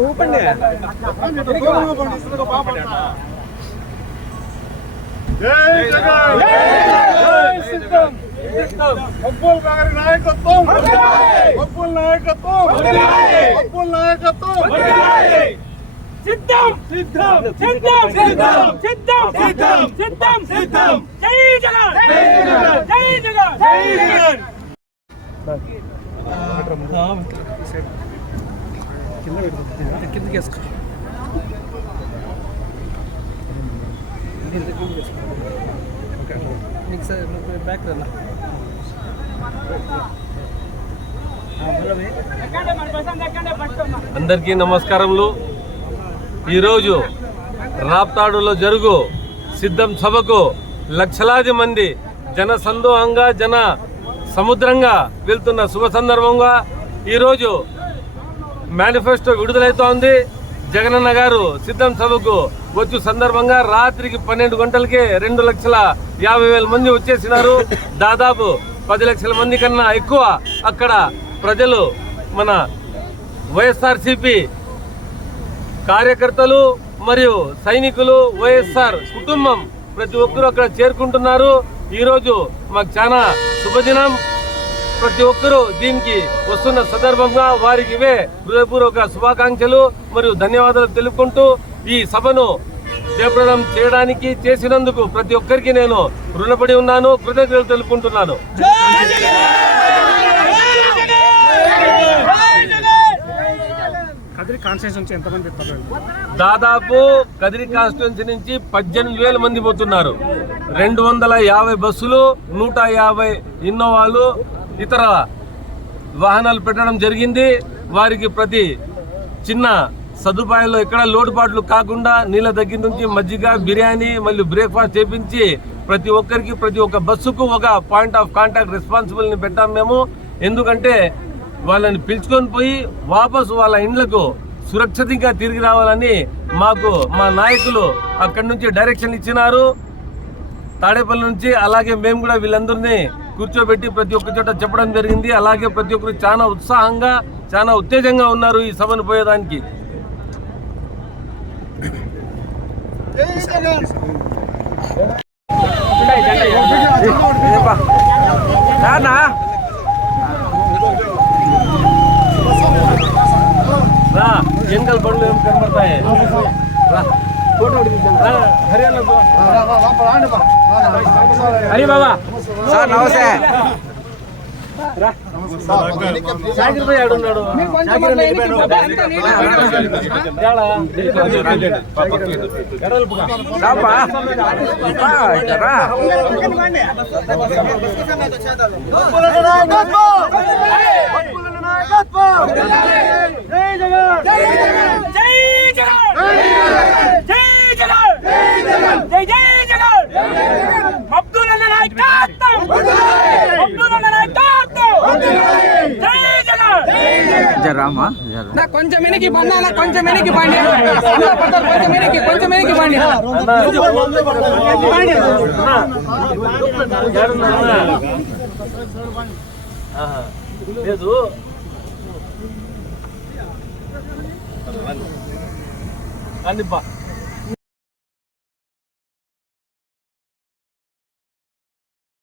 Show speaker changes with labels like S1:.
S1: ఊపండి
S2: జై జగన్ జై సిద్ధం మక్బూల్ గారి నాయకత్వం మక్బూల్ నాయకత్వం మక్బూల్ నాయకత్వం
S3: సిద్ధం సిద్ధం సిద్ధం సిద్ధం సిద్ధం సిద్ధం సిద్ధం సిద్ధం జై జగన్ జై జగన్ జై జగన్
S1: కిందకి వేసుకో నీకు సార్ నువ్వు బ్యాక్ రా
S4: అందరికీ నమస్కారములు ఈరోజు రాప్తాడులో జరుగు సిద్ధం సభకు లక్షలాది మంది జన సందోహంగా జన సముద్రంగా వెళ్తున్న శుభ సందర్భంగా ఈరోజు మేనిఫెస్టో విడుదలవుతోంది జగనన్న గారు సిద్ధం సభకు వచ్చు సందర్భంగా రాత్రికి పన్నెండు గంటలకే రెండు లక్షల యాభై వేల మంది వచ్చేసినారు. దాదాపు పది లక్షల మంది కన్నా ఎక్కువ అక్కడ ప్రజలు మన వైఎస్ఆర్సిపి కార్యకర్తలు మరియు సైనికులు వైఎస్ఆర్ కుటుంబం ప్రతి ఒక్కరూ అక్కడ చేరుకుంటున్నారు. ఈరోజు మాకు చాలా శుభదినం. ప్రతి ఒక్కరూ దీనికి వస్తున్న సందర్భంగా వారికి ఇవే హృదయపూర్వక శుభాకాంక్షలు మరియు ధన్యవాదాలు తెలుపుకుంటూ ఈ సభను జయప్రదం చేయడానికి చేసినందుకు ప్రతి ఒక్కరికి నేను రుణపడి ఉన్నాను. కృతజ్ఞతలు తెలుపుకుంటున్నాను.
S1: కాన్స్టిట్యూన్స్ నుంచి ఎంతమంది ఎత్తారు
S4: దాదాపు కదిరి కాన్స్టిట్యున్సీ నుంచి పద్దెనిమిది వేల మంది పోతున్నారు. రెండు వందల యాభై బస్సులు నూట యాభై ఇన్నోవాలు ఇతర వాహనాలు పెట్టడం జరిగింది. వారికి ప్రతి చిన్న సదుపాయాలు ఎక్కడ లోటుపాట్లు కాకుండా నీళ్ళ దగ్గర నుంచి మజ్జిగ బిర్యానీ మళ్ళీ బ్రేక్ఫాస్ట్ చేపించి ప్రతి ఒక్కరికి ప్రతి ఒక్క బస్సుకు ఒక పాయింట్ ఆఫ్ కాంటాక్ట్ రెస్పాన్సిబుల్ని పెట్టాం మేము. ఎందుకంటే వాళ్ళని పిలుచుకొని పోయి వాపసు వాళ్ళ ఇండ్లకు సురక్షితంగా తిరిగి రావాలని మాకు మా నాయకులు అక్కడి నుంచి డైరెక్షన్ ఇచ్చినారు తాడేపల్లి నుంచి అలాగే మేము కూడా వీళ్ళందరినీ కూర్చోబెట్టి ప్రతి ఒక్క చోట చెప్పడం జరిగింది అలాగే ప్రతి ఒక్కరు చాలా ఉత్సాహంగా చాలా ఉత్తేజంగా ఉన్నారు ఈ సభను పోయేదానికి ಎನ್ಗಲ್ ಬಂದು ಕರ್ ಹರಿ
S3: ಬಾಬಾ ಸರ್ ನಮಸ್ತೆ ನಾಯಕತ್ವ జై జై జగన్ అబ్దుల్ అన్న నాయకత్వం అబ్దుల్ అన్న నాయకత్వం జై జగన్
S1: రామా
S5: నా కొంచెం వెనక్కి బండి అన్న కొంచెం వెనక్కి బండి అన్న పక్కన కొంచెం వెనక్కి కొంచెం వెనక్కి బండి
S4: ఏడున్నా, అన్నా? ఆహా. లేదు అందిప్ప